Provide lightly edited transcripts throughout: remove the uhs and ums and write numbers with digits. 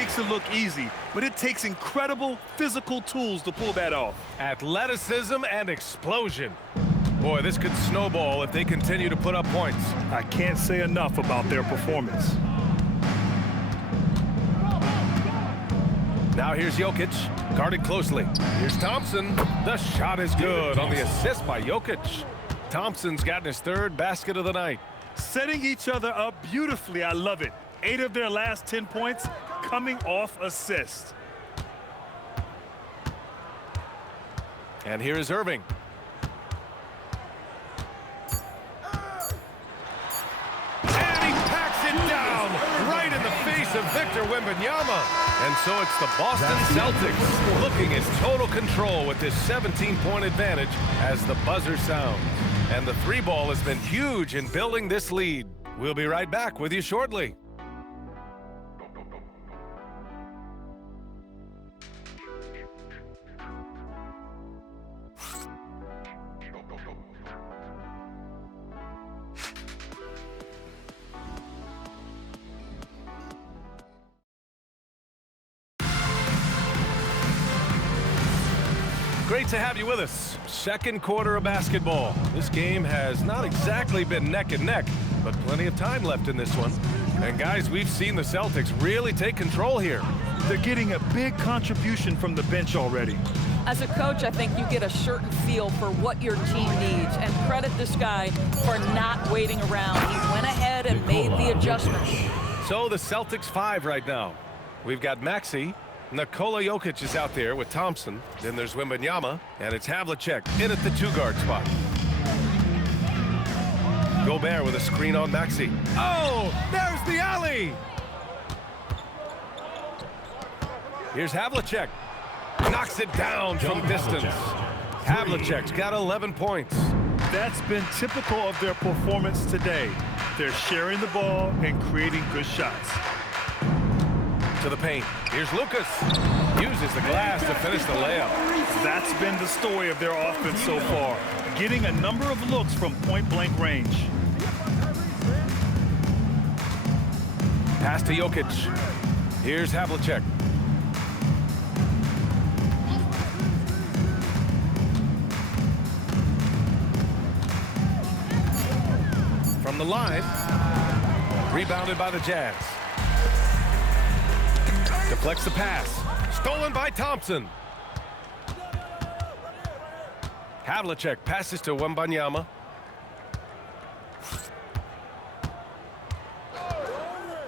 makes it look easy, but it takes incredible physical tools to pull that off. Athleticism and explosion. Boy, this could snowball if they continue to put up points. I can't say enough about their performance. Now here's Jokic, guarded closely. Here's Thompson. The shot is good on the assist by Jokic. Thompson's gotten his third basket of the night. Setting each other up beautifully, I love it. 8 of their last 10 points coming off assists. And here is Irving. And he packs it down right in the face of Victor Wembanyama. And so it's the Boston Celtics looking at total control with this 17-point advantage as the buzzer sounds. And the three ball has been huge in building this lead. We'll be right back with you shortly. Great to have you with us. Second quarter of basketball. This game has not exactly been neck and neck, but plenty of time left in this one. And guys, we've seen the Celtics really take control here. They're getting a big contribution from the bench already. As a coach, I think you get a certain feel for what your team needs, and credit this guy for not waiting around. He went ahead and made the adjustments. So the Celtics 5 right now. We've got Maxey. Nikola Jokic is out there with Thompson. Then there's Wembanyama, and it's Havlicek in at the 2-guard spot. Gobert with a screen on Maxey. Oh, there's the alley! Here's Havlicek. Knocks it down from distance. Havlicek's got 11 points. That's been typical of their performance today. They're sharing the ball and creating good shots. To the paint. Here's Lucas. Uses the glass to finish the layup. That's been the story of their offense so far. Getting a number of looks from point-blank range. Pass to Jokic. Here's Havlicek. From the line. Rebounded by the Jazz. Deflects the pass. Stolen by Thompson. Havlicek passes to Wembanyama.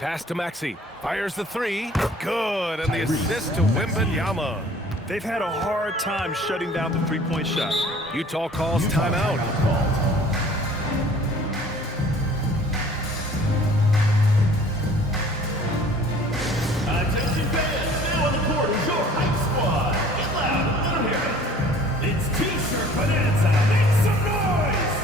Pass to Maxey. Fires the three. Good. And the assist to Wembanyama. They've had a hard time shutting down the three-point shot. Utah calls timeout. Attention fans, now on the court is your hype squad. Get loud and let 'em hear it. It's T-shirt Bonanza. Make some noise!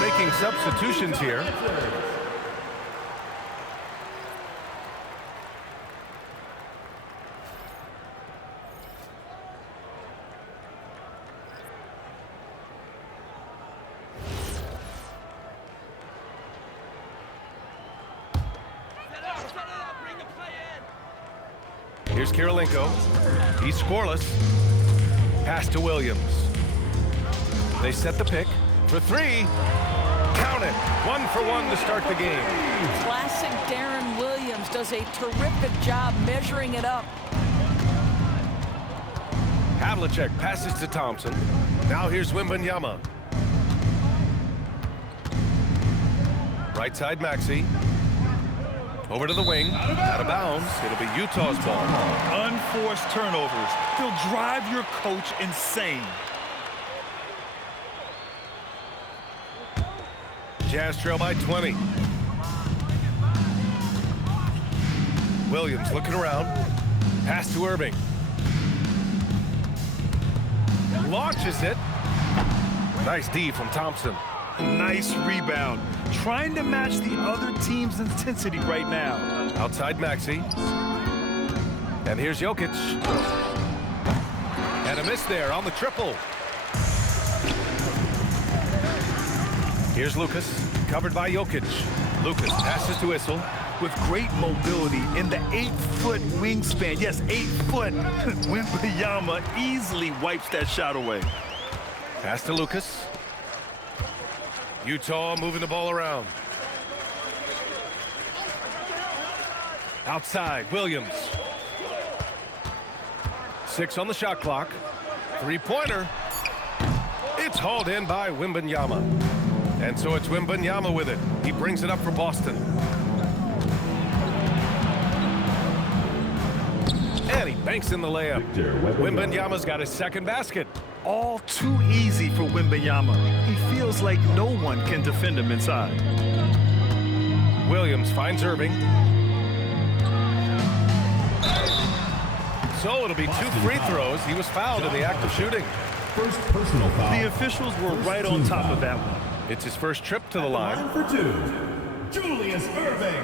Making substitutions here. Here's Kirilenko. He's scoreless. Pass to Williams. They set the pick for three. Count it. 1 for 1 to start the game. Classic Darren Williams Celtics does a terrific job measuring it up. Havlicek passes to Thompson. Now here's Wembanyama. Right side Maxey. Over to the wing. Out of bounds. It'll be Utah's ball. Unforced turnovers. They'll drive your coach insane. Jazz trail by 20. Williams looking around. Pass to Irving. Launches it. Nice D from Thompson. Nice rebound. Trying to match the other team's intensity right now. Outside Maxey. And here's Jokic. And a miss there on the triple. Here's Lucas, covered by Jokic. Lucas passes to Issel. With great mobility in the 8-foot wingspan. Yes, 8 foot. Wembanyama easily wipes that shot away. Pass to Lucas. Utah moving the ball around. Outside, Williams. 6 on the shot clock. Three-pointer. It's hauled in by Wembanyama. And so it's Wembanyama with it. He brings it up for Boston. And he banks in the layup. Wembanyama's got his second basket. All too easy for Wembanyama. He feels like no one can defend him inside. Williams finds Irving. So it'll be 2 free throws. He was fouled in the act of shooting. First personal foul. The officials were right on top of that one. It's his first trip to the line. For 2, Julius Irving.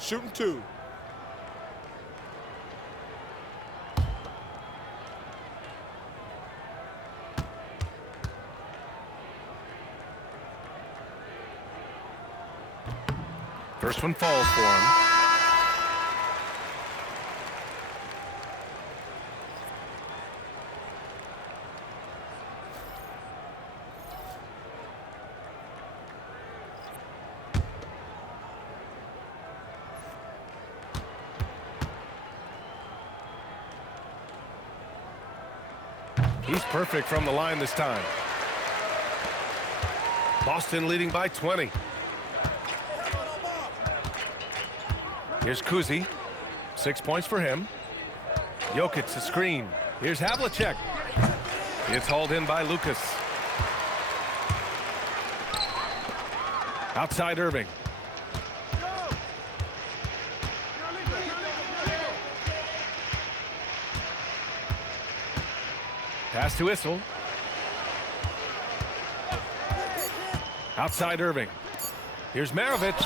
Shooting 2. First one falls for him. He's perfect from the line this time. Boston leading by 20. Here's Kuzi. 6 points for him. Jokic, a screen. Here's Havlicek. It's hauled in by Lucas. Outside Irving. Pass to Issel. Outside Irving. Here's Maravich.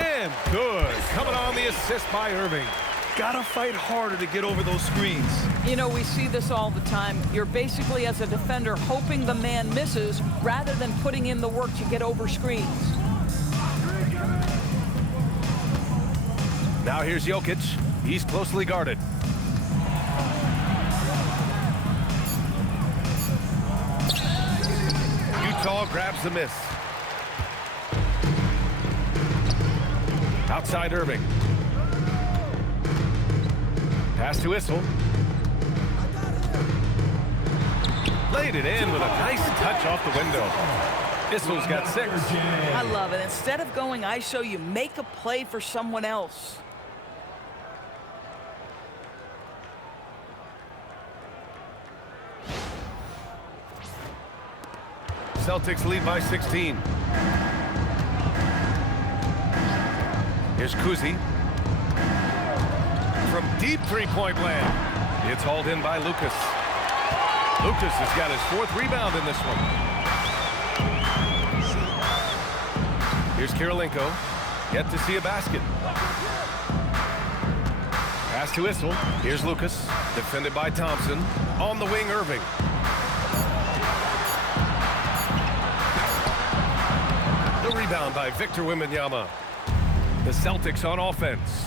And good. Coming on the assist by Irving. Gotta fight harder to get over those screens. You know, we see this all the time. You're basically, as a defender, hoping the man misses rather than putting in the work to get over screens. Now here's Jokic. He's closely guarded. Utah grabs the miss. Outside Irving. Pass to Issel. Laid it in with a nice touch off the window. Issel's got 6. I love it. Instead of going ISO, you make a play for someone else. Celtics lead by 16. Here's Kuzi. From deep three-point land. It's hauled in by Lucas. Lucas has got his 4th rebound in this one. Here's Kirilenko. Yet to see a basket. Pass to Issel. Here's Lucas. Defended by Thompson. On the wing, Irving. The rebound by Victor Wembanyama. The Celtics on offense.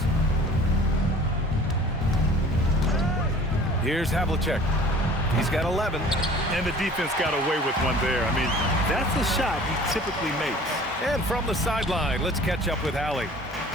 Here's Havlicek. He's got 11. And the defense got away with one there. I mean, that's a shot he typically makes. And from the sideline, let's catch up with Allie.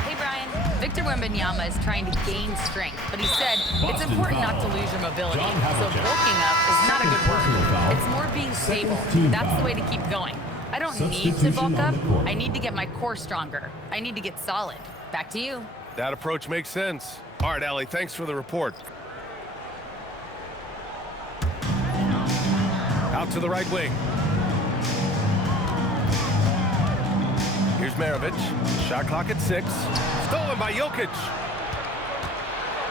Hey, Brian. Victor Wembanyama is trying to gain strength, but he said it's important not to lose your mobility. So bulking up is not a good word. It's more being stable. That's the way to keep going. I don't need to bulk up. I need to get my core stronger. I need to get solid. Back to you. That approach makes sense. All right, Allie, thanks for the report. Out to the right wing. Here's Maravich. Shot clock at 6. Stolen by Jokic.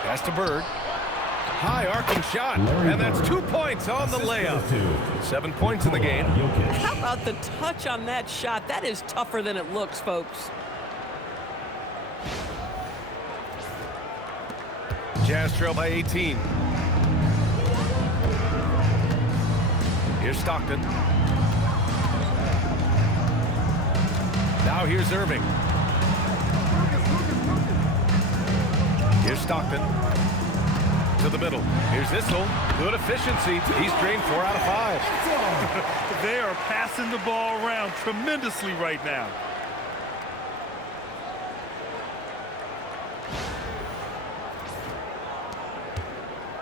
Pass to Bird. High arcing shot. And that's 2 points on the layup. 7 points in the game. How about the touch on that shot? That is tougher than it looks, folks. Jazz trail by 18. Here's Stockton. Now here's Irving. Here's Stockton. To the middle. Here's Issel. Good efficiency. He's drained 4 out of 5. They are passing the ball around tremendously right now.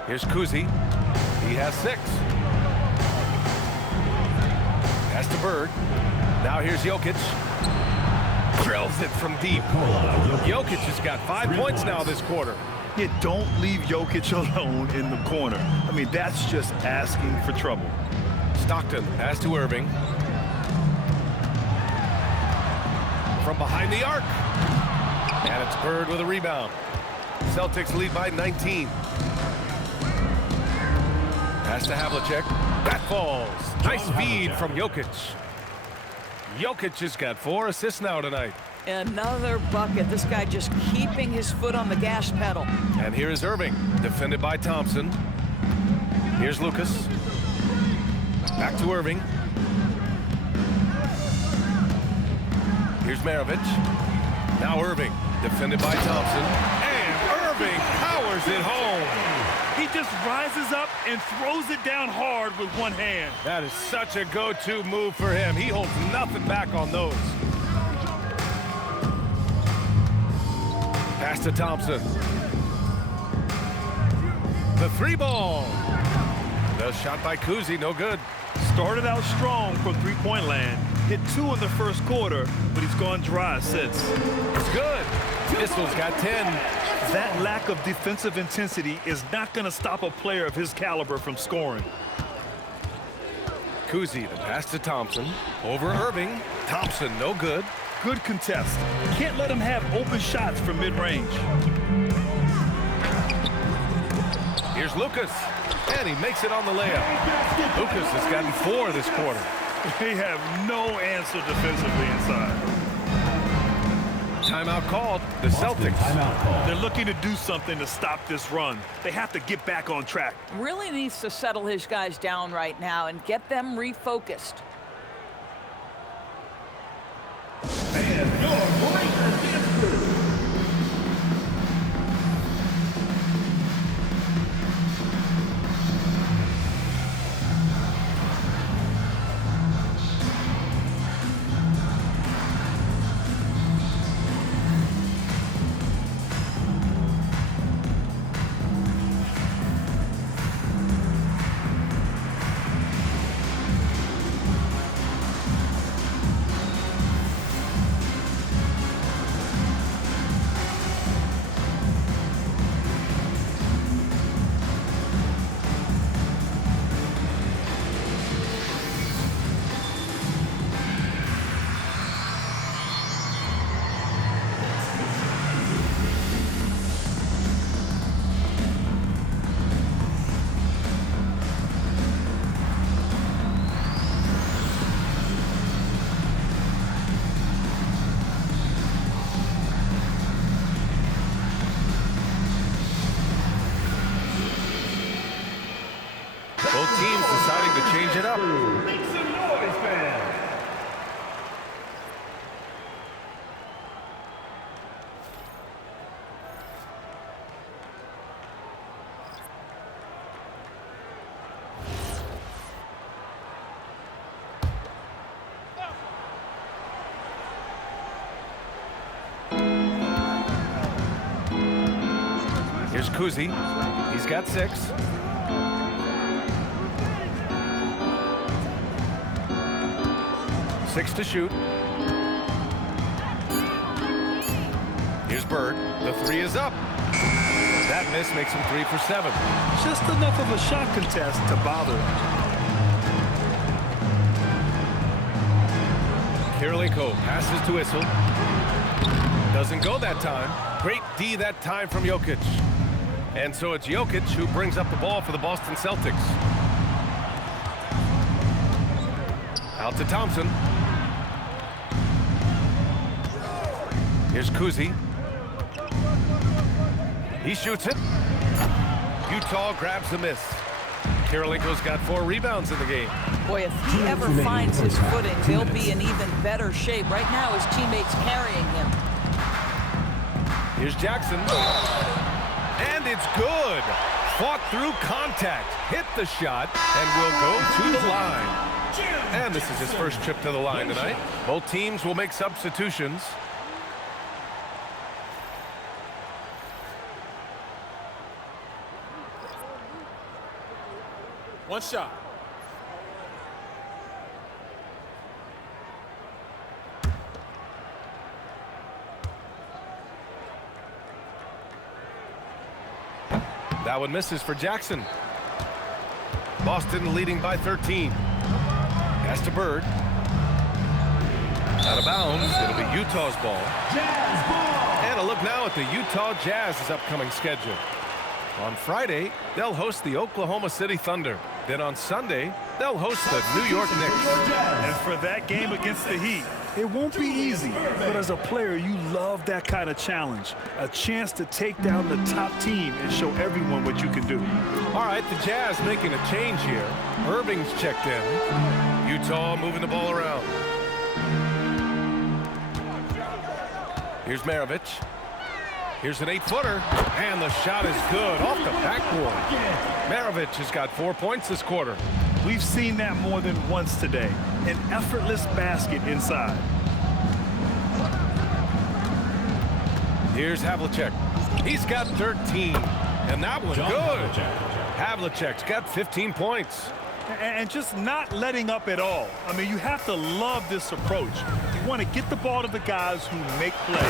Here's Kuzi. He has 6. Pass to Bird. Now here's Jokic. Drills it from deep. Jokic has got 5 points now this quarter. Yeah, don't leave Jokic alone in the corner. I mean, that's just asking for trouble. Stockton pass to Irving. From behind the arc. And it's Bird with a rebound. Celtics lead by 19. Pass to Havlicek. That falls. Nice feed from Jokic. Jokic has got 4 assists now tonight. Another bucket. This guy just keeping his foot on the gas pedal. And here is Irving, defended by Thompson. Here's Lucas. Back to Irving. Here's Maravich. Now Irving, defended by Thompson. And Irving powers it home. He just rises up and throws it down hard with one hand. That is such a go-to move for him. He holds nothing back on those. Pass to Thompson. The 3 ball. The shot by Kuzi, no good. Started out strong from three-point land. Hit 2 in the first quarter, but he's gone dry since. It's good. Issel's got 10. That lack of defensive intensity is not going to stop a player of his caliber from scoring. Kuzi, the pass to Thompson. Over Irving. Thompson, no good. Good contest. Can't let him have open shots from mid-range. Here's Lucas. And he makes it on the layup. Lucas has gotten 4 this quarter. They have no answer defensively inside. Timeout called. The Celtics. They're looking to do something to stop this run. They have to get back on track. Really needs to settle his guys down right now and get them refocused. And your Lakers answer. Here's Kuzi. He's got 6. Six to shoot. Here's Bird. The 3 is up. That miss makes him 3 for 7. Just enough of a shot contest to bother him. Kirilenko passes to Issel. Doesn't go that time. Great D that time from Jokic. And so it's Jokic who brings up the ball for the Boston Celtics. Out to Thompson. Here's Kuzi. He shoots it. Utah grabs the miss. Kirilenko's got 4 rebounds in the game. Boy, if he ever finds his footing, they'll be in even better shape. Right now, his teammates carrying him. Here's Jackson. And it's good. Fought through contact. Hit the shot and will go to the line. And this is his first trip to the line tonight. Both teams will make substitutions. One shot. That one misses for Jackson. Boston leading by 13. Pass to Bird. Out of bounds. It'll be Utah's ball. And a look now at the Utah Jazz's upcoming schedule. On Friday, they'll host the Oklahoma City Thunder. Then on Sunday, they'll host the New York Knicks. And for that game against the Heat, it won't be easy. But as a player, you love that kind of challenge. A chance to take down the top team and show everyone what you can do. All right, the Jazz making a change here. Irving's checked in. Utah moving the ball around. Here's Maravich. Here's an 8-footer, and the shot is good off the backboard. Maravich has got 4 points this quarter. We've seen that more than once today. An effortless basket inside. Here's Havlicek. He's got 13, and that one's good. Havlicek's got 15 points. And just not letting up at all. I mean, you have to love this approach. You want to get the ball to the guys who make plays.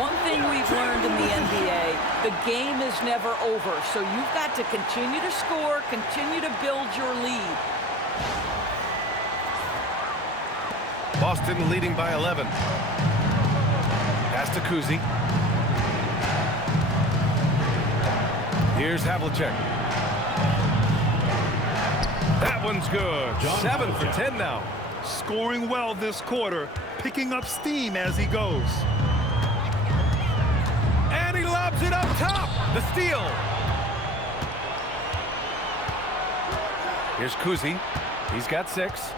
One thing we've learned in the NBA, the game is never over. So you've got to continue to score, continue to build your lead. Boston leading by 11. Pass to Kuzi. Here's Havlicek. That one's good. 7 for 10 now. Scoring well this quarter, picking up steam as he goes. And he lobs it up top. The steal. Here's Kuzi. He's got 6.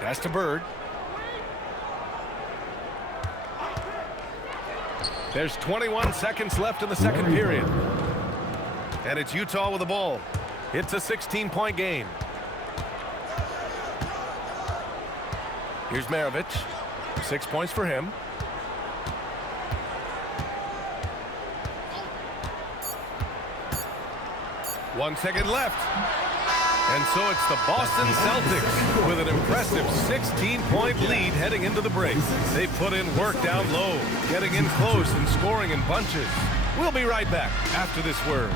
Pass to Bird. There's 21 seconds left in the second period. And it's Utah with the ball. It's a 16-point game. Here's Maravich. 6 points for him. One second left. And so it's the Boston Celtics with an impressive 16-point lead heading into the break. They put in work down low, getting in close and scoring in bunches. We'll be right back after this word.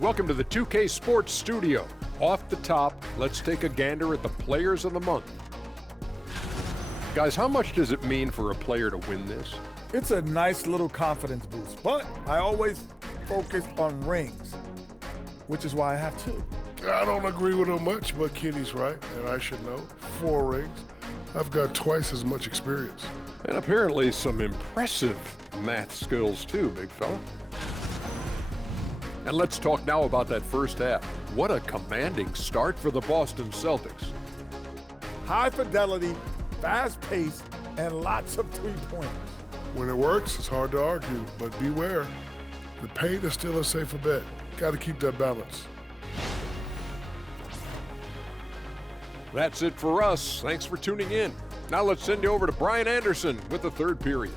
Welcome to the 2K Sports Studio. Off the top, let's take a gander at the Players of the Month. Guys, how much does it mean for a player to win this? It's a nice little confidence boost, but I always focus on rings, which is why I have 2. I don't agree with him much, but Kenny's right, and I should know. 4 rings. I've got twice as much experience. And apparently some impressive math skills too, big fella. And let's talk now about that first half. What a commanding start for the Boston Celtics. High fidelity, fast pace, and lots of three-pointers. When it works, it's hard to argue, but beware. The paint is still a safer bet. Got to keep that balance. That's it for us. Thanks for tuning in. Now let's send you over to Brian Anderson with the third period.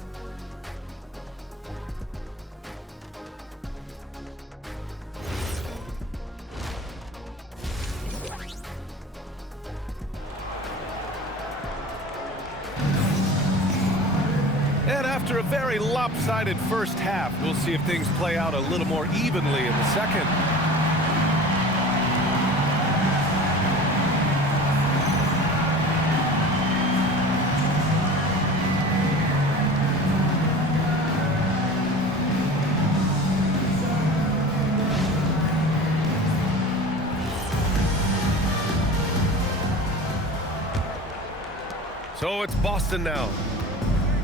And after a very lopsided first half, we'll see if things play out a little more evenly in the second. So it's Boston now.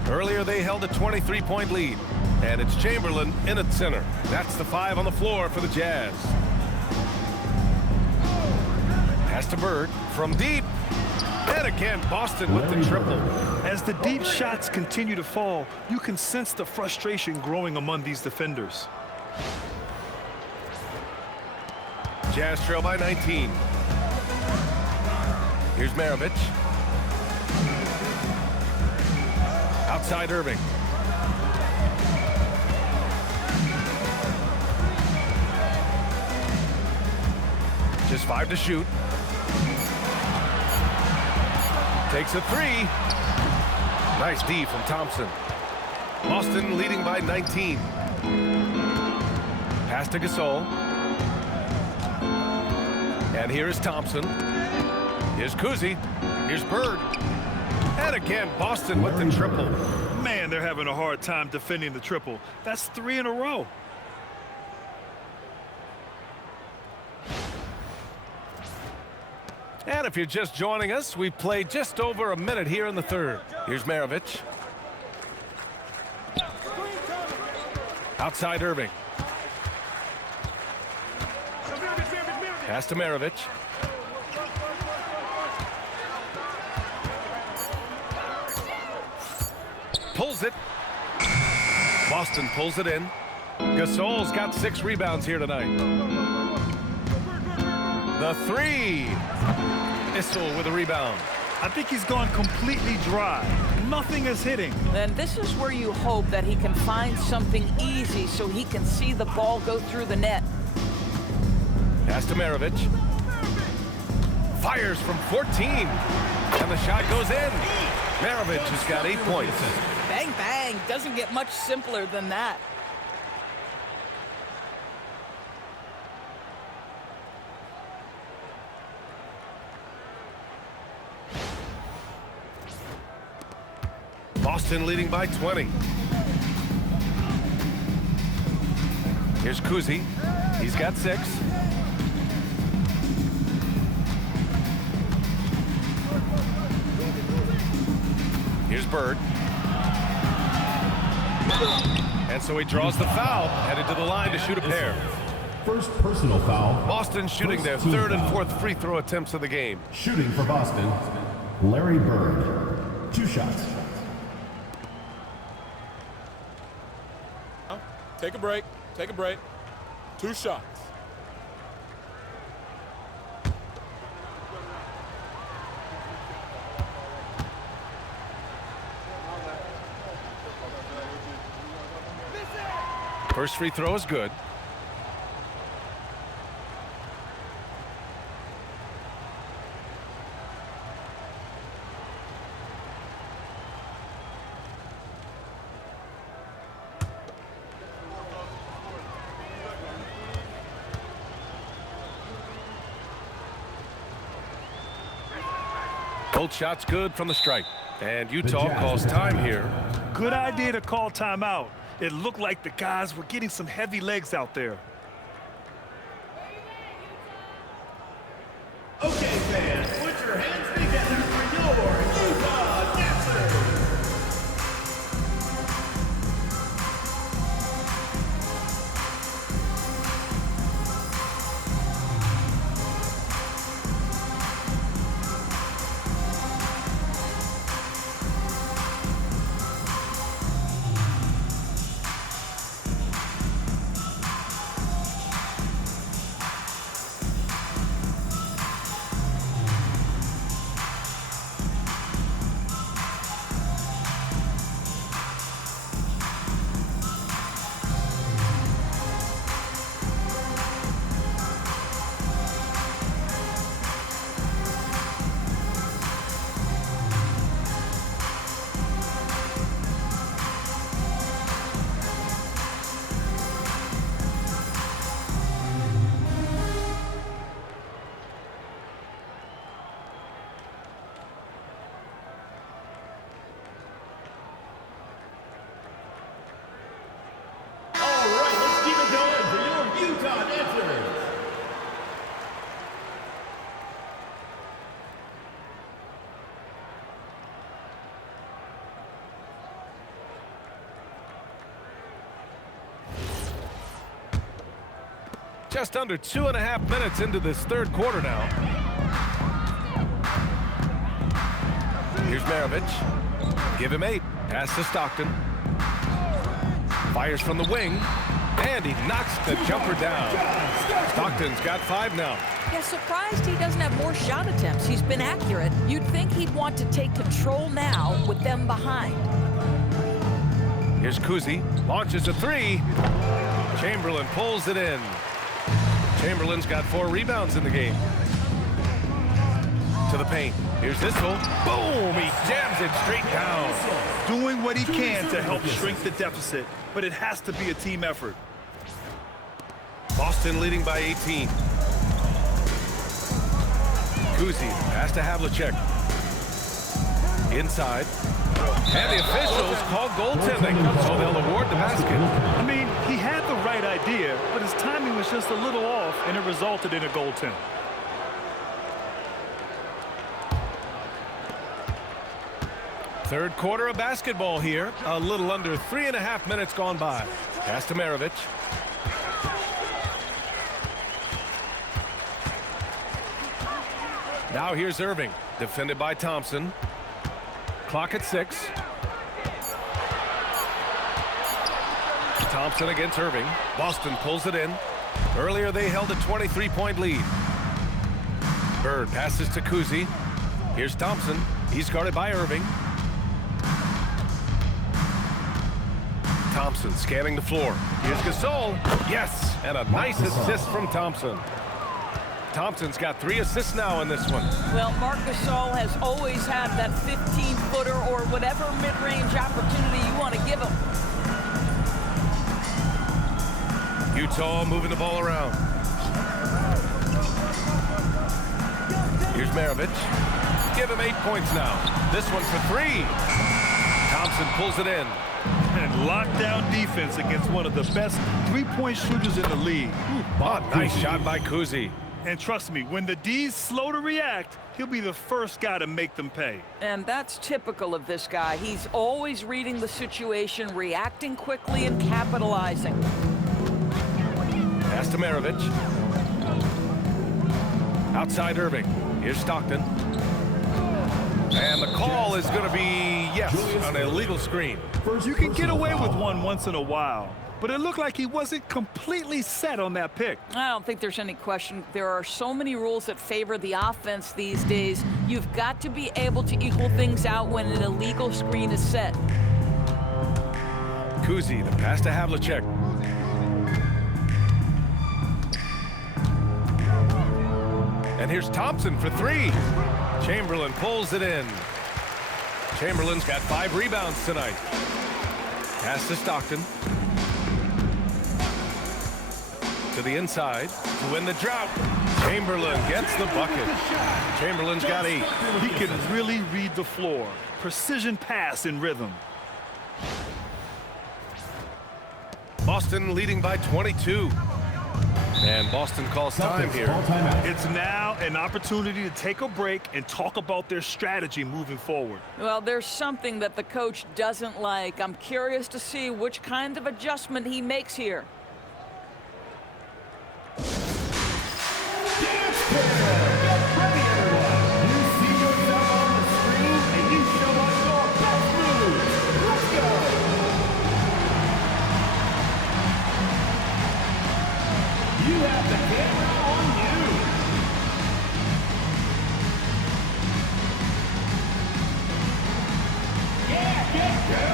Earlier they held a 23-point lead, and it's Chamberlain in at center. That's the 5 on the floor for the Jazz. Pass to Bird from deep. And again, Boston with the triple. As the deep shots continue to fall, you can sense the frustration growing among these defenders. Jazz trail by 19. Here's Maravich. Outside Irving. Just 5 to shoot. Takes a 3. Nice D from Thompson. Boston leading by 19. Pass to Gasol. And here is Thompson. Here's Kuzi. Here's Bird. And again, Boston with the triple. Man, they're having a hard time defending the triple. That's 3 in a row. And if you're just joining us, we've played just over a minute here in the third. Here's Maravich. Outside Irving. Pass to Maravich. Pulls it. Boston pulls it in. Gasol's got 6 rebounds here tonight. The 3. Issel with a rebound. I think he's gone completely dry. Nothing is hitting. Then this is where you hope that he can find something easy so he can see the ball go through the net. Pass to Maravich. Fires from 14. And the shot goes in. Maravich has got 8 points. Bang, bang. Doesn't get much simpler than that. Boston leading by 20. Here's Kuzi. He's got 6. Here's Bird. And so he draws the foul, headed to the line to shoot a pair. First personal foul. Boston shooting their First team 3rd and foul. 4th free throw attempts of the game. Shooting for Boston, Larry Bird. 2 shots. Take a break. Take a break. 2 shots. First free throw is good. Both shots good from the strike. And Utah calls time here. Good idea to call timeout. It looked like the guys were getting some heavy legs out there. Okay, fans, put your hands together for your Utah Dancers. Just under 2.5 minutes into this third quarter now. Here's Maravich. Give him 8. Pass to Stockton. Fires from the wing. And he knocks the jumper down. Stockton's got 5 now. Yeah, surprised he doesn't have more shot attempts. He's been accurate. You'd think he'd want to take control now with them behind. Here's Kuzi. Launches a 3. Chamberlain pulls it in. Chamberlain's got 4 rebounds in the game. To the paint. Here's Issel. Boom! He jams it straight down. Doing what he can to help shrink the deficit, but it has to be a team effort. Boston leading by 18. Kuzi, pass to Havlicek. Inside. And the officials call goaltending, so they'll award the basket. I mean, he had the right idea, but his timing was just a little off, and it resulted in a goaltend. Third quarter of basketball here. A little under 3.5 minutes gone by. Pass to Maravich. Now here's Irving, defended by Thompson. Clock at 6. Thompson against Irving. Boston pulls it in. Earlier they held a 23-point lead. Bird passes to Kuzi. Here's Thompson. He's guarded by Irving. Thompson scanning the floor. Here's Gasol. Yes, and a nice assist from Thompson. Thompson's got 3 assists now in this one. Well, Marc Gasol has always had that 15-footer or whatever mid-range opportunity you want to give him. Utah moving the ball around. Here's Maravich. Give him 8 points now. This one for 3. Thompson pulls it in. And lockdown defense against one of the best three-point shooters in the league. Oh, nice shot by Kuzi. And trust me, when the D's slow to react, he'll be the first guy to make them pay. And that's typical of this guy. He's always reading the situation, reacting quickly, and capitalizing. Pass to Maravich. Outside Irving. Here's Stockton. And the call is going to be, yes, an illegal screen. You can get away with one once in a while, but it looked like he wasn't completely set on that pick. I don't think there's any question. There are so many rules that favor the offense these days. You've got to be able to equal things out when an illegal screen is set. Kuzi, the pass to Havlicek. And here's Thompson for 3. Chamberlain pulls it in. Chamberlain's got 5 rebounds tonight. Pass to Stockton. To the inside to win the drought. Chamberlain gets the bucket. Chamberlain's got 8. He can really read the floor. Precision pass in rhythm. Boston leading by 22. And Boston calls time here. It's now an opportunity to take a break and talk about their strategy moving forward. Well, there's something that the coach doesn't like. I'm curious to see which kind of adjustment he makes here. You have the camera on you. Yeah, get go.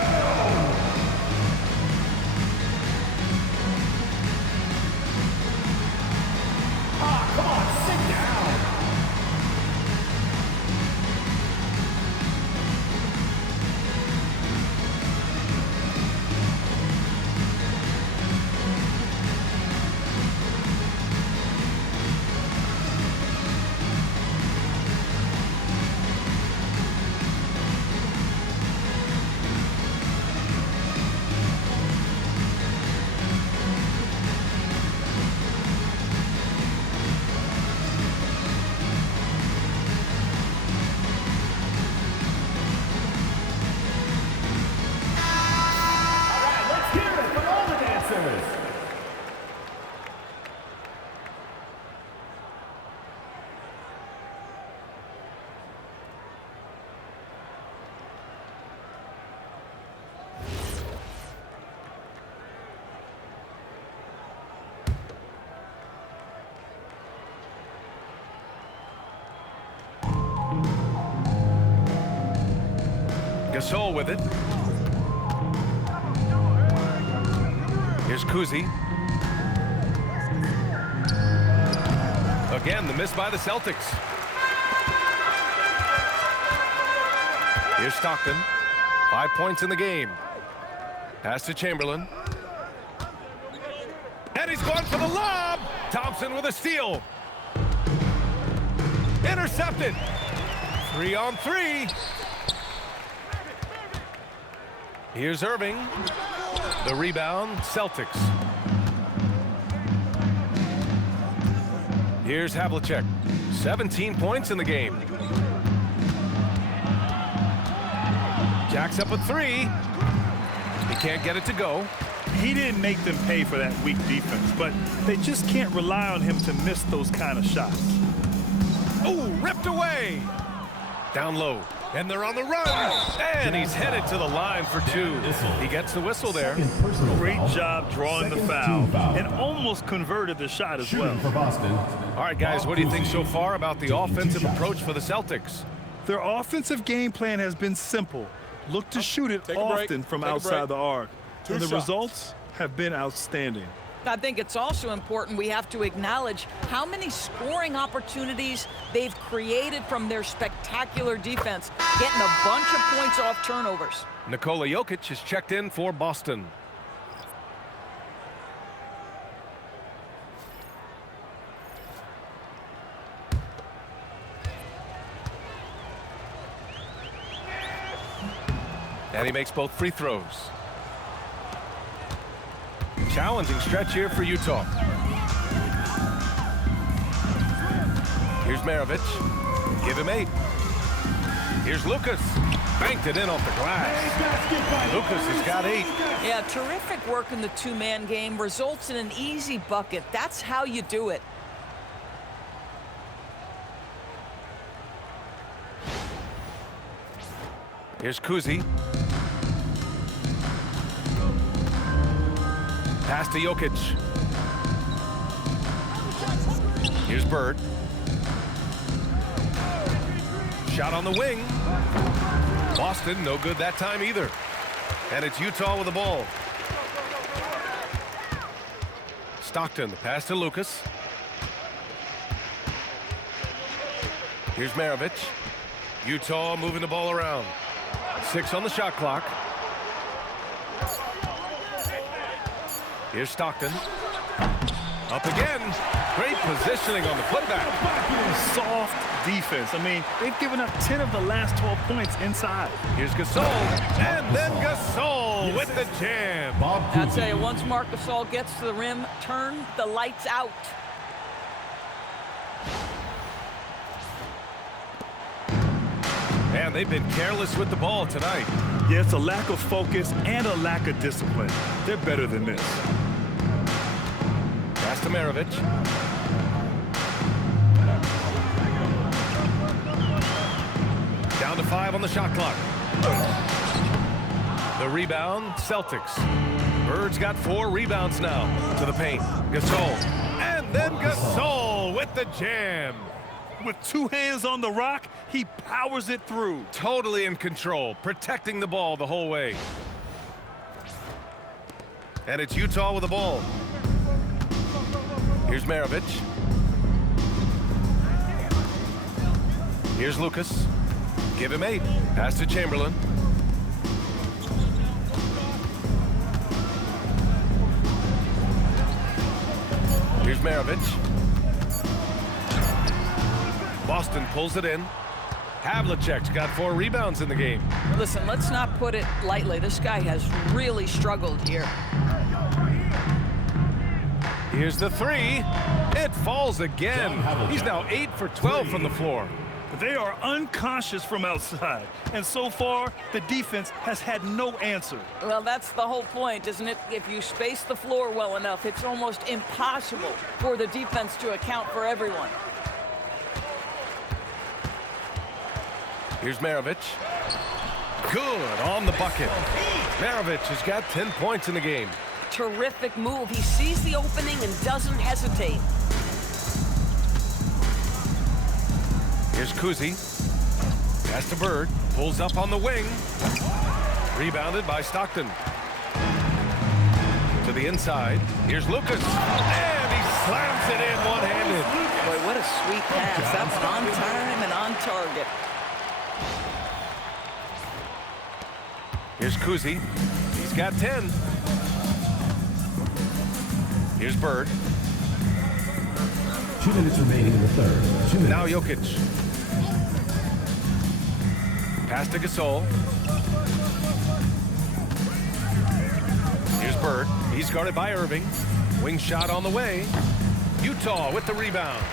Gasol with it. Here's Kuzi. Again, the miss by the Celtics. Here's Stockton. 5 points in the game. Pass to Chamberlain. And he's going for the lob. Thompson with a steal. Intercepted. 3-on-3. Here's Irving. The rebound, Celtics. Here's Havlicek. 17 points in the game. Jacks up a 3. He can't get it to go. He didn't make them pay for that weak defense, but they just can't rely on him to miss those kind of shots. Oh, ripped away. Down low. And they're on the run. And he's headed to the line for 2. He gets the whistle there. Great job drawing the foul and almost converted the shot as well. All right, guys, what do you think so far about the offensive approach for the Celtics? Their offensive game plan has been simple. Look to shoot it often from outside the arc. And the results have been outstanding. I think it's also important we have to acknowledge how many scoring opportunities they've created from their spectacular defense, getting a bunch of points off turnovers. Nikola Jokic is checked in for Boston. And he makes both free throws. Challenging stretch here for Utah. Here's Maravich. Give him 8. Here's Lucas. Banked it in off the glass. Lucas has got 8. Yeah, terrific work in the two-man game. Results in an easy bucket. That's how you do it. Here's Kuzi. Pass to Jokic. Here's Bird. Shot on the wing. Boston, no good that time either. And it's Utah with the ball. Stockton, the pass to Lucas. Here's Maravich. Utah moving the ball around. 6 on the shot clock. Here's Stockton. Up again. Great positioning on the putback. Soft defense. I mean, they've given up 10 of the last 12 points inside. Here's Gasol. And then Gasol with the jam. I'll tell you, once Marc Gasol gets to the rim, turn the lights out. And they've been careless with the ball tonight. Yeah, it's a lack of focus and a lack of discipline. They're better than this. Pass to Maravich. Down to 5 on the shot clock. The rebound, Celtics. Bird's got 4 rebounds now to the paint. Gasol. And then Gasol with the jam. With 2 hands on the rock, he powers it through. Totally in control, protecting the ball the whole way. And it's Utah with the ball. Here's Maravich. Here's Lucas. Give him 8. Pass to Chamberlain. Here's Maravich. Boston pulls it in. Havlicek's got 4 rebounds in the game. Listen, let's not put it lightly. This guy has really struggled here. Here's the 3. It falls again. He's now 8 for 12 from the floor. They are unconscious from outside, and so far, the defense has had no answer. Well, that's the whole point, isn't it? If you space the floor well enough, it's almost impossible for the defense to account for everyone. Here's Maravich. Good on the bucket. Maravich has got 10 points in the game. Terrific move. He sees the opening and doesn't hesitate. Here's Kuzi. Pass to Bird. Pulls up on the wing. Rebounded by Stockton. To the inside. Here's Lucas. And he slams it in one-handed. Boy, what a sweet pass. That's on time and on target. Here's Kuzi. He's got 10. Here's Bird. 2 minutes remaining in the third. 2 minutes. Now Jokic. Pass to Gasol. Here's Bird. He's guarded by Irving. Wing shot on the way. Utah with the rebound.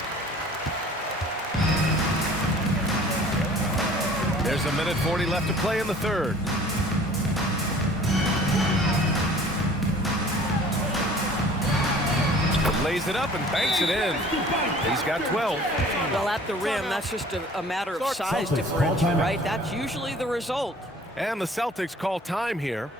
There's a minute 40 left to play in the third. Lays it up and banks it in. He's got 12. Well, at the rim, that's just a matter of size differential, right? That's usually the result. And the Celtics call time here.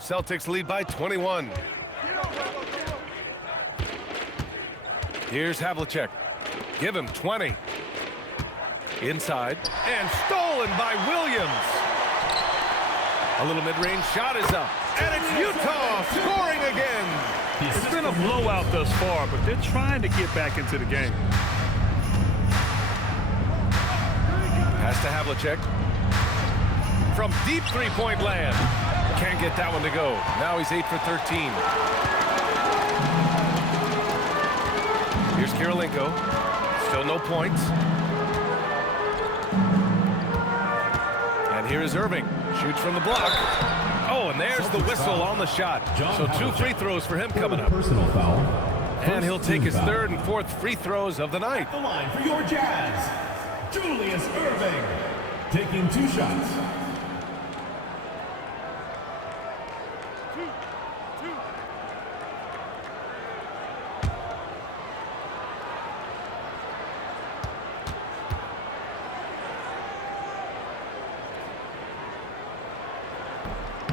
Celtics lead by 21. Here's Havlicek. Give him 20. Inside. And stolen by Williams. A little mid-range shot is up. And it's Utah scoring again. It's been a blowout thus far, but they're trying to get back into the game. Pass to Havlicek. From deep three-point land. Can't get that one to go. Now he's 8 for 13. Here's Kirilenko. Still no points. And here is Irving. Shoots from the block. Oh, and there's the whistle on the shot. So 2 free throws for him coming up. Personal foul. And he'll take his 3rd and 4th free throws of the night. The line for your Jazz, Julius Irving, taking 2 shots.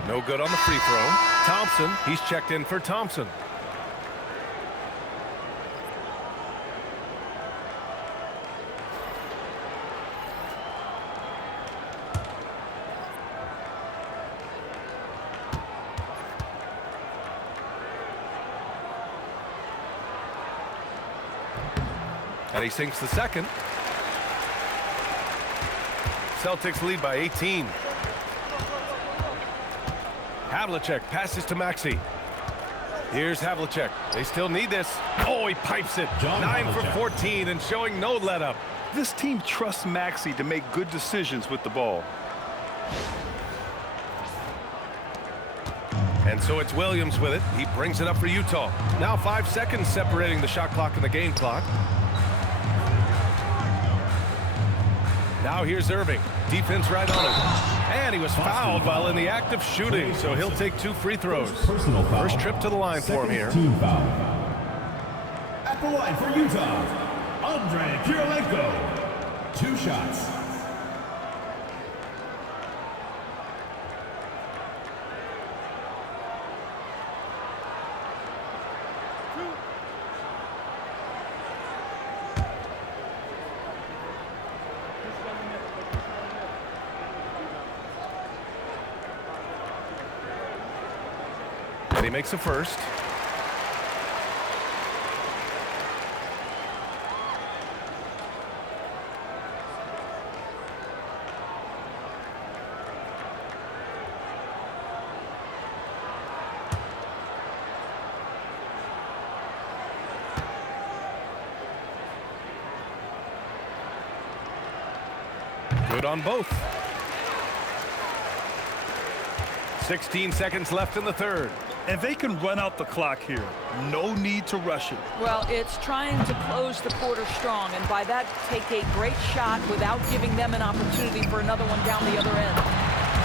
No good on the free throw. Thompson, he's checked in for Thompson. And he sinks the second. Celtics lead by 18. Havlicek passes to Maxey. Here's Havlicek. They still need this. Oh, he pipes it. 9 for 14 and showing no let-up. This team trusts Maxey to make good decisions with the ball. And so it's Williams with it. He brings it up for Utah. Now 5 seconds separating the shot clock and the game clock. Now here's Irving. Defense right on him. And he was fouled while in the act of shooting, so he'll take 2 free throws. First trip to the line for him here. Team foul. At the line for Utah, Andre Kirilenko. 2 shots. And he makes a first. Good on both. 16 seconds left in the third. And they can run out the clock here. No need to rush it. Well, it's trying to close the quarter strong, and by that, take a great shot without giving them an opportunity for another one down the other end.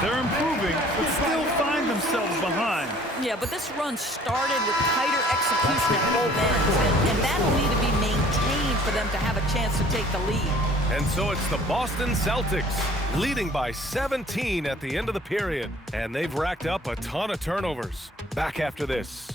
They're improving, but still find themselves behind. Yeah, but this run started with tighter execution at both ends, and that'll need to be maintained for them to have a chance to take the lead. And so it's the Boston Celtics leading by 17 at the end of the period. And they've racked up a ton of turnovers. Back after this.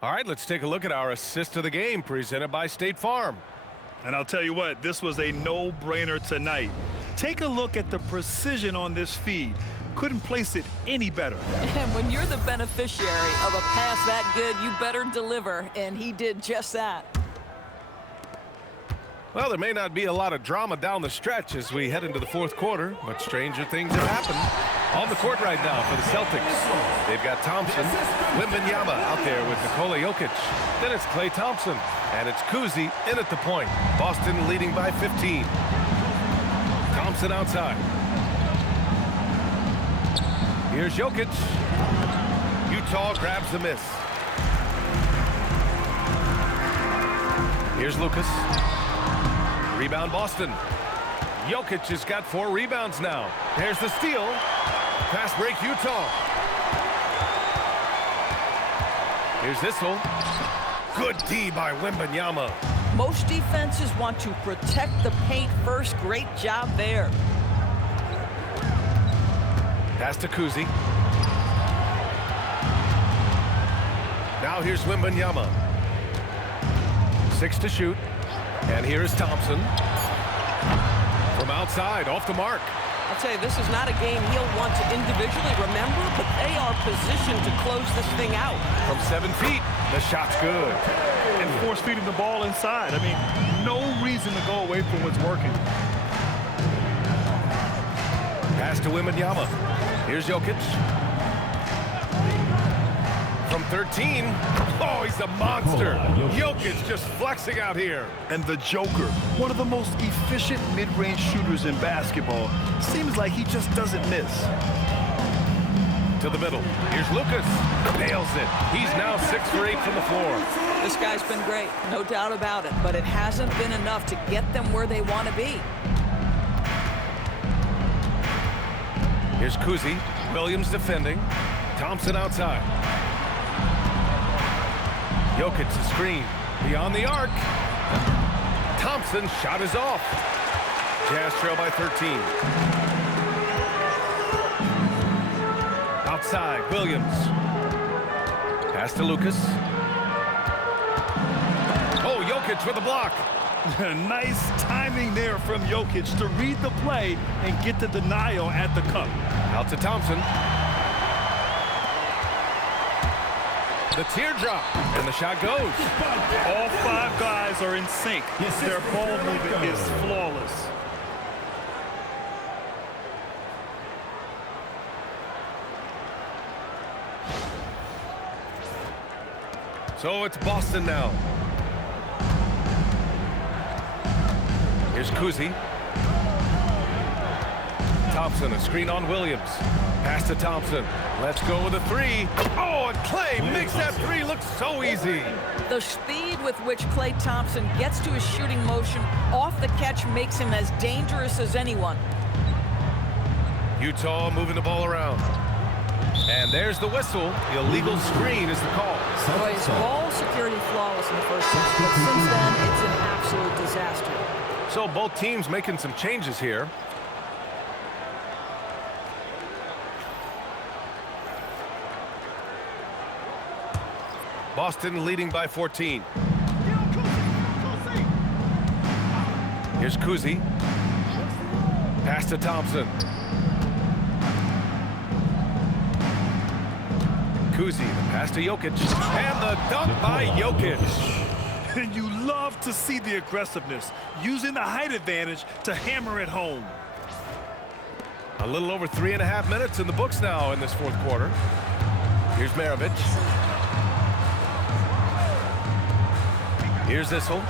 All right, let's take a look at our assist of the game presented by State Farm. And I'll tell you what, this was a no-brainer tonight. Take a look at the precision on this feed. Couldn't place it any better. And when you're the beneficiary of a pass that good, you better deliver, and he did just that. Well, there may not be a lot of drama down the stretch as we head into the fourth quarter, but stranger things have happened. On the court right now for the Celtics, they've got Thompson, Wembanyama out there with Nikola Jokic. Then it's Klay Thompson, and it's Kuzi in at the point. Boston leading by 15. Thompson outside. Here's Jokic. Utah grabs the miss. Here's Lucas. Rebound Boston. Jokic has got 4 rebounds now. There's the steal. Pass break Utah. Here's Issel. Good D by Wembanyama. Most defenses want to protect the paint first. Great job there. Pass to Kuzi. Now here's Wembanyama. 6 to shoot. And here's Thompson. From outside, off the mark. I'll tell you, this is not a game he'll want to individually remember, but they are positioned to close this thing out. From 7 feet, the shot's good. And force-feeding the ball inside. I mean, no reason to go away from what's working. Pass to Wembanyama. Here's Jokic. From 13. Oh, he's a monster. Jokic just flexing out here. And the Joker, one of the most efficient mid-range shooters in basketball, seems like he just doesn't miss. To the middle. Here's Lucas. Nails it. He's now 6 for 8 from the floor. This guy's been great, no doubt about it, but it hasn't been enough to get them where they want to be. Here's Kuzi. Williams defending. Thompson outside. Jokic the screen. Beyond the arc. Thompson shot is off. Jazz trail by 13. Outside, Williams. Pass to Lucas. Oh, Jokic with a block. Nice timing there from Jokic to read the play and get the denial at the cup. Out to Thompson. The teardrop, and the shot goes. All 5 guys are in sync. Their ball movement is flawless. So it's Boston now. Here's Kuzi. Thompson, a screen on Williams. Pass to Thompson. Let's go with a 3. Oh, and Klay makes that 3 look so easy. The speed with which Klay Thompson gets to his shooting motion off the catch makes him as dangerous as anyone. Utah moving the ball around. And there's the whistle. The illegal screen is the call. Boys, ball security flawless in the first half, but since then, it's an absolute disaster. So both teams making some changes here. Boston leading by 14. Here's Kuzi. Pass to Thompson. Kuzi, the pass to Jokic. And the dunk by Jokic. And you love to see the aggressiveness, using the height advantage to hammer it home. A little over 3.5 minutes in the books now in this fourth quarter. Here's Maravich. Here's Issel.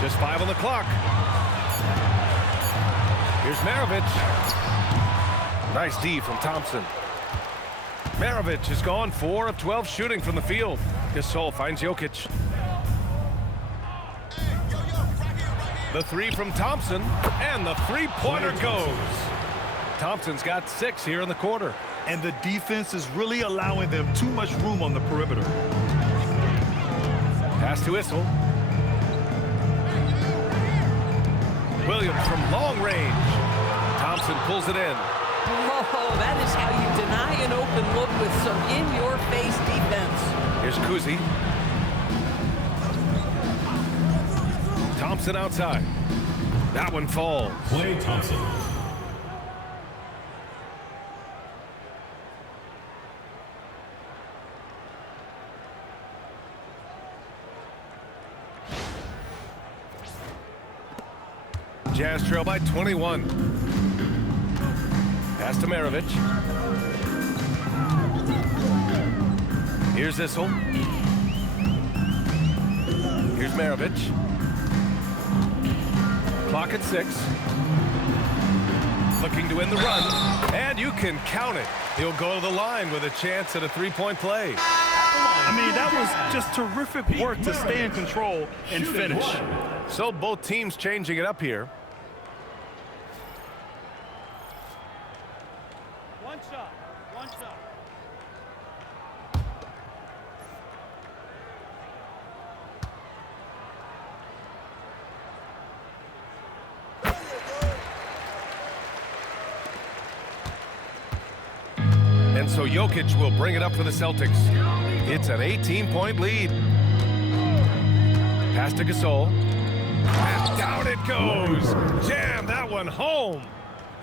Just 5 on the clock. Here's Maravich. Nice D from Thompson. Maravich has gone 4 of 12 shooting from the field. Gasol finds Jokic. The 3 from Thompson, and the three-pointer goes. Thompson's got 6 here in the quarter. And the defense is really allowing them too much room on the perimeter. Pass to Issel. Williams from long range. Thompson pulls it in. Oh, that is how you deny an open look with some in-your-face defense. Here's Kuzi. Thompson outside. That one falls. Klay Thompson. Jazz trail by 21. Pass to Maravich. Here's Issel. Here's Maravich. Clock at 6. Looking to win the run. And you can count it. He'll go to the line with a chance at a three-point play. I mean, that was just terrific work to stay in control and finish. So both teams changing it up here. One shot. And so Jokic will bring it up for the Celtics. It's an 18-point lead. Pass to Gasol. And down it goes. Jam that one home.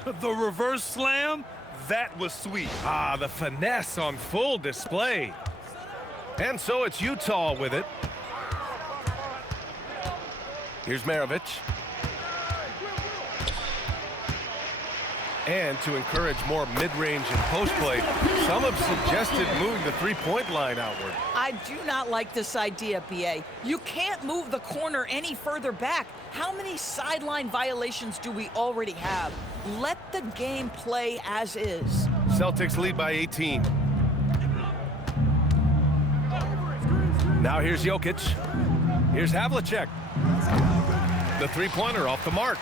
The reverse slam, that was sweet. Ah, the finesse on full display. And so it's Utah with it. Here's Maravich. And to encourage more mid-range and post play, some have suggested moving the three-point line outward. I do not like this idea, B.A. You can't move the corner any further back. How many sideline violations do we already have? Let the game play as is. Celtics lead by 18. Now here's Jokic. Here's Havlicek. The three-pointer off the mark.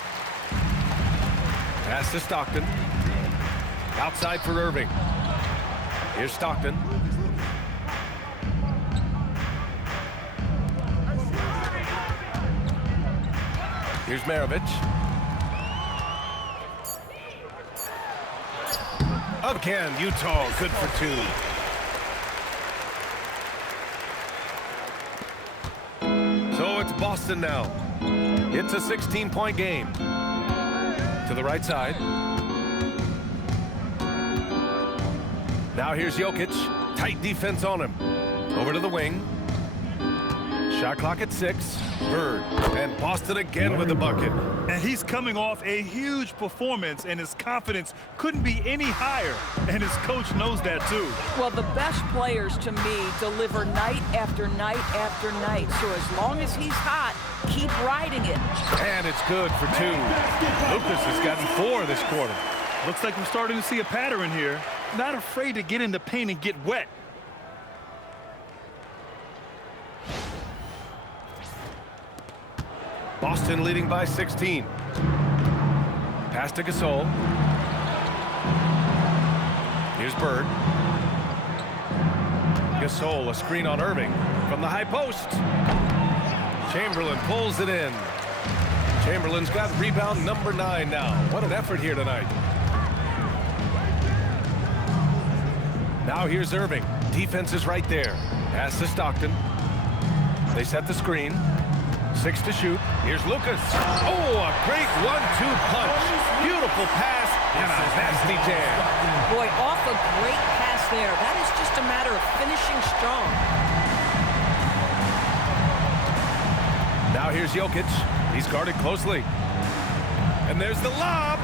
Pass to Stockton. Outside for Irving. Here's Stockton. Here's Maravich. Again, Utah good for 2. So it's Boston now. It's a 16-point game. To the right side. Now here's Jokic. Tight defense on him. Over to the wing. Shot clock at 6. Bird. And Boston again with the bucket. And he's coming off a huge performance, and his confidence couldn't be any higher. And his coach knows that, too. Well, the best players, to me, deliver night after night after night. So as long as he's hot, keep riding it. And it's good for 2. Lucas has gotten 4 this quarter. Looks like we're starting to see a pattern here. not afraid to get in the paint and get wet. Boston leading by 16. Pass to Gasol. Here's Bird. Gasol, a screen on Irving from the high post. Chamberlain pulls it in. Chamberlain's got rebound number 9 now. What an effort here tonight. Now here's Irving. Defense is right there. Pass to Stockton. They set the screen. 6 to shoot. Here's Lucas. Oh, a great 1-2 punch. Beautiful pass and a nasty jam. Boy, off a great pass there. That is just a matter of finishing strong. Now here's Jokic. He's guarded closely. And there's the lob.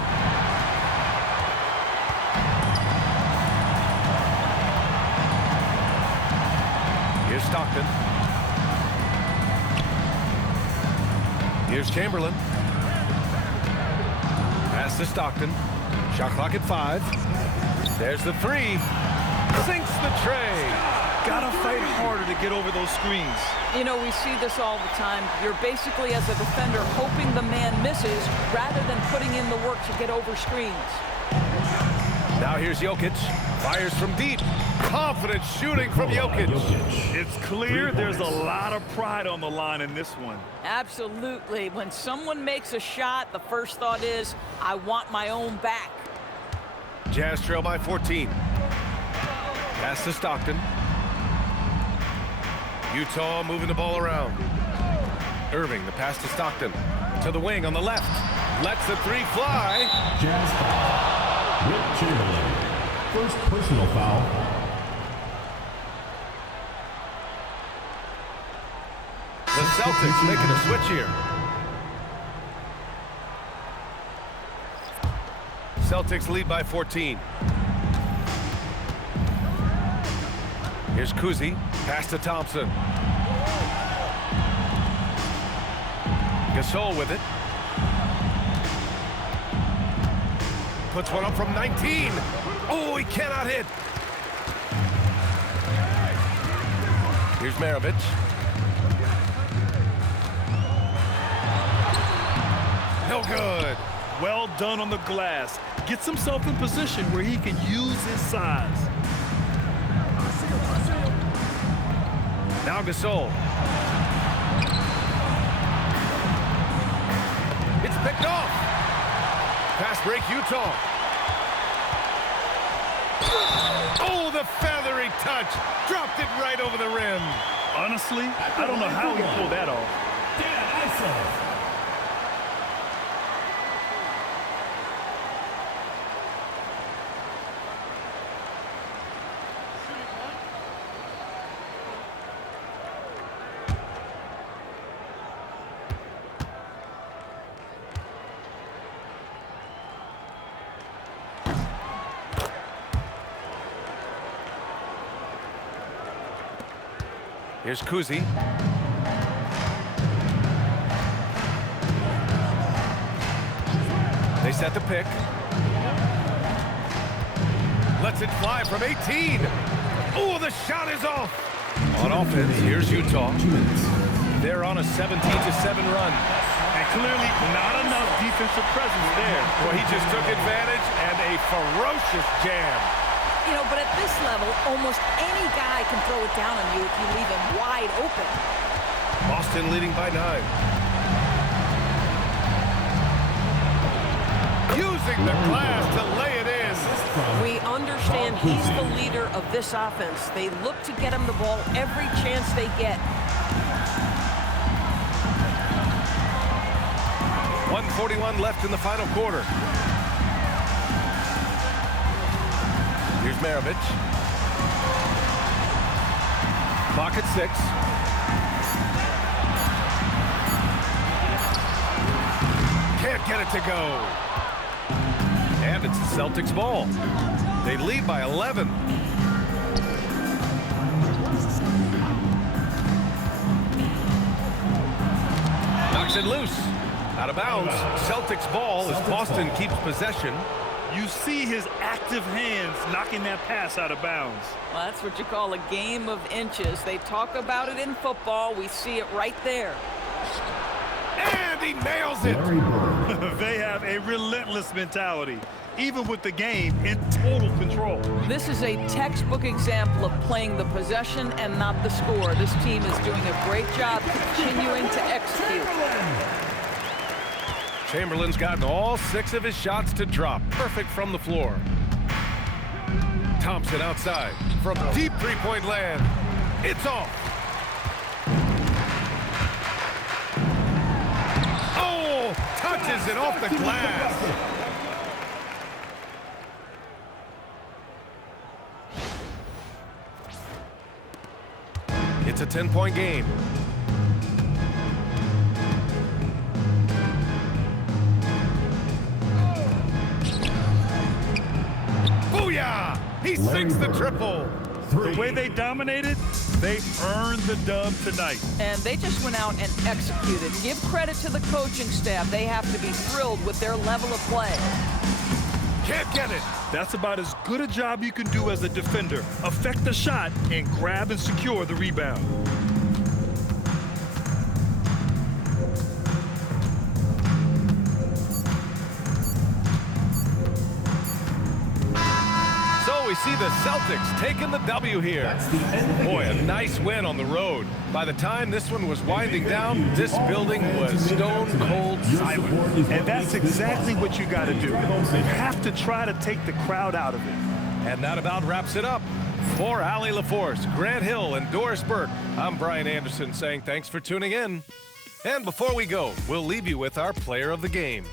Here's Stockton. Here's Chamberlain. Pass to Stockton. Shot clock at 5. There's the 3. Sinks the tray. Gotta fight harder to get over those screens. You know, we see this all the time. You're basically, as a defender, hoping the man misses rather than putting in the work to get over screens. Now here's Jokic. Fires from deep. Confident shooting from Jokic. It's clear there's a lot of pride on the line in this one. Absolutely. When someone makes a shot, the first thought is, I want my own back. Jazz trail by 14. Pass to Stockton. Utah moving the ball around. Irving, the pass to Stockton. To the wing on the left. Lets the 3 fly. Jazz foul. Wilt Chamberlain. First personal foul. The Celtics making a switch here. Celtics lead by 14. Here's Kuzi. Pass to Thompson. Gasol with it. Puts one up from 19. Oh, he cannot hit. Here's Maravich. No good. Well done on the glass. Gets himself in position where he can use his size. Now Gasol. It's picked off. Pass break Utah. Oh, the feathery touch. Dropped it right over the rim. Honestly, I don't know how he pulled that off. Dan Issa. Here's Kuzi. They set the pick. Lets it fly from 18. Oh, the shot is off. On offense, here's Utah. They're on a 17-7 run. And clearly not enough defensive presence there. Well, he just took advantage and a ferocious jam. You know, but at this level, almost any guy can throw it down on you if you leave him wide open. Boston leading by 9. Using the glass to lay it in. We understand he's the leader of this offense. They look to get him the ball every chance they get. 1:41 left in the final quarter. Here's Maravich. Clock at 6. Can't get it to go. And it's the Celtics ball. They lead by 11. Knocks it loose. Out of bounds. Celtics ball as Boston keeps possession. You see his active hands knocking that pass out of bounds. Well, that's what you call a game of inches. They talk about it in football. We see it right there. And he nails it. They have a relentless mentality, even with the game in total control. This is a textbook example of playing the possession and not the score. This team is doing a great job continuing to execute. Chamberlain's gotten all 6 of his shots to drop. Perfect from the floor. Thompson outside from deep three-point land. It's off. Oh, touches it off the glass. It's a 10-point game. Booyah! He sinks the triple. The way they dominated, they earned the dub tonight. And they just went out and executed. Give credit to the coaching staff. They have to be thrilled with their level of play. Can't get it. That's about as good a job you can do as a defender. Affect the shot and grab and secure the rebound. So we see the Celtics taking the W here. Boy, a nice win on the road. By the time this one was winding down, this building was stone cold silent. And that's exactly what you got to do. You have to try to take the crowd out of it. And that about wraps it up. For Allie LaForce, Grant Hill, and Doris Burke, I'm Brian Anderson saying thanks for tuning in. And before we go, we'll leave you with our player of the game.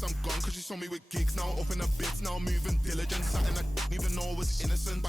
I'm gone cause you saw me with gigs now. Open up bits now, moving diligent. Something I didn't even know was innocent.